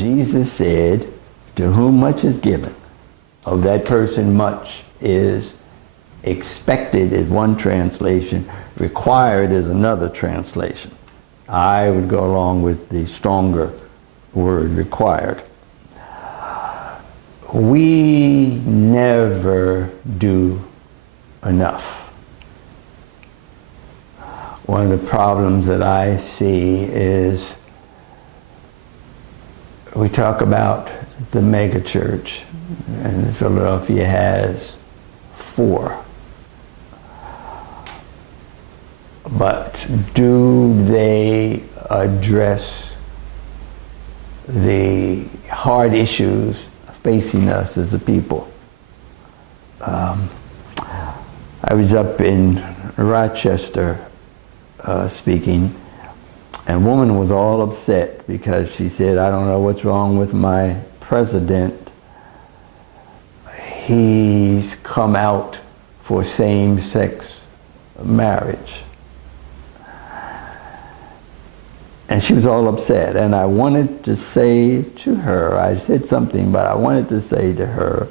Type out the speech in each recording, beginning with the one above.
Jesus said, to whom much is given, of that person much is expected is one translation, required is another translation. I would go along with the stronger word required. We never do enough. One of the problems that I see is we talk about the mega church, and Philadelphia has 4. But do they address the hard issues facing us as a people? I was up in Rochester speaking, and a woman was all upset because she said, I don't know what's wrong with my president. He's come out for same-sex marriage. And she was all upset, and I wanted to say to her, I said something, but I wanted to say to her,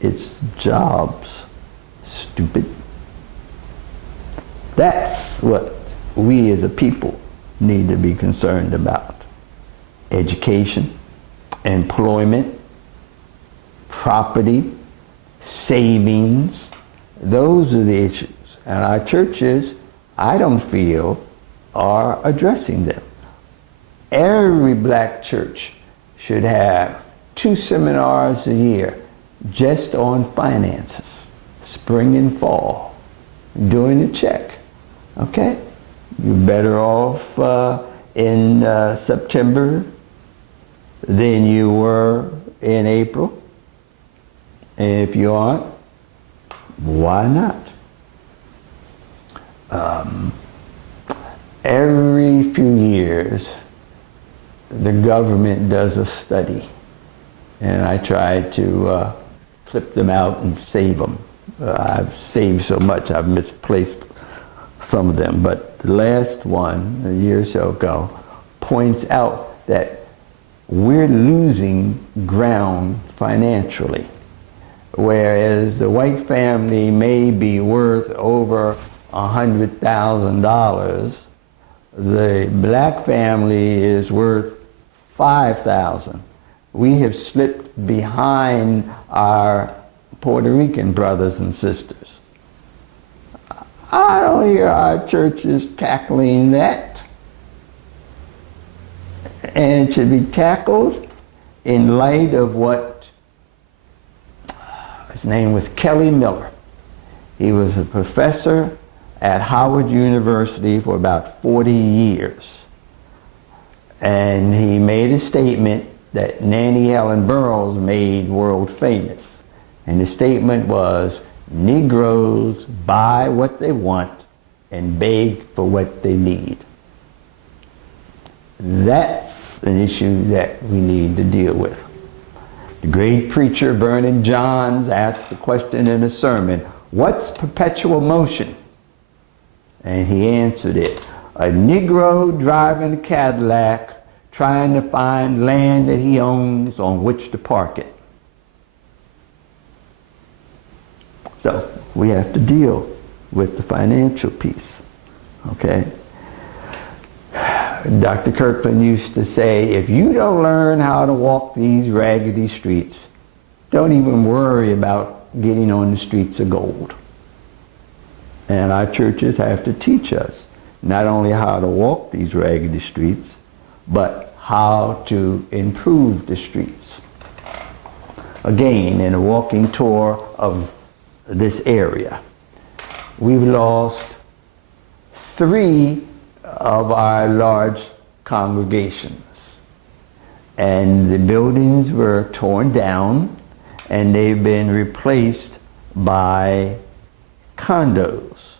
it's jobs, stupid. That's what we as a people need to be concerned about. Education, employment, property, savings, those are the issues. And our churches, I don't feel, are addressing them. Every black church should have 2 seminars a year just on finances, spring and fall, doing a check, okay? You're better off in September than you were in April. And if you aren't, why not? Every few years, the government does a study, and I try to clip them out and save them. I've saved so much, I've misplaced some of them, but the last one, a year or so ago, points out that we're losing ground financially. Whereas the white family may be worth over $100,000, the black family is worth $5,000. We have slipped behind our Puerto Rican brothers and sisters. I don't hear our churches tackling that. And it should be tackled in light of what, his name was Kelly Miller. He was a professor at Howard University for about 40 years. And he made a statement that Nannie Helen Burroughs made world famous. And the statement was, Negroes buy what they want and beg for what they need. That's an issue that we need to deal with. The great preacher Vernon Johns asked the question in a sermon, what's perpetual motion? And he answered it, a Negro driving a Cadillac trying to find land that he owns on which to park it. So we have to deal with the financial piece, okay? Dr. Kirkland used to say, if you don't learn how to walk these raggedy streets, don't even worry about getting on the streets of gold. And our churches have to teach us not only how to walk these raggedy streets, but how to improve the streets. Again, in a walking tour of this area, we've lost 3 of our large congregations. And the buildings were torn down and they've been replaced by condos.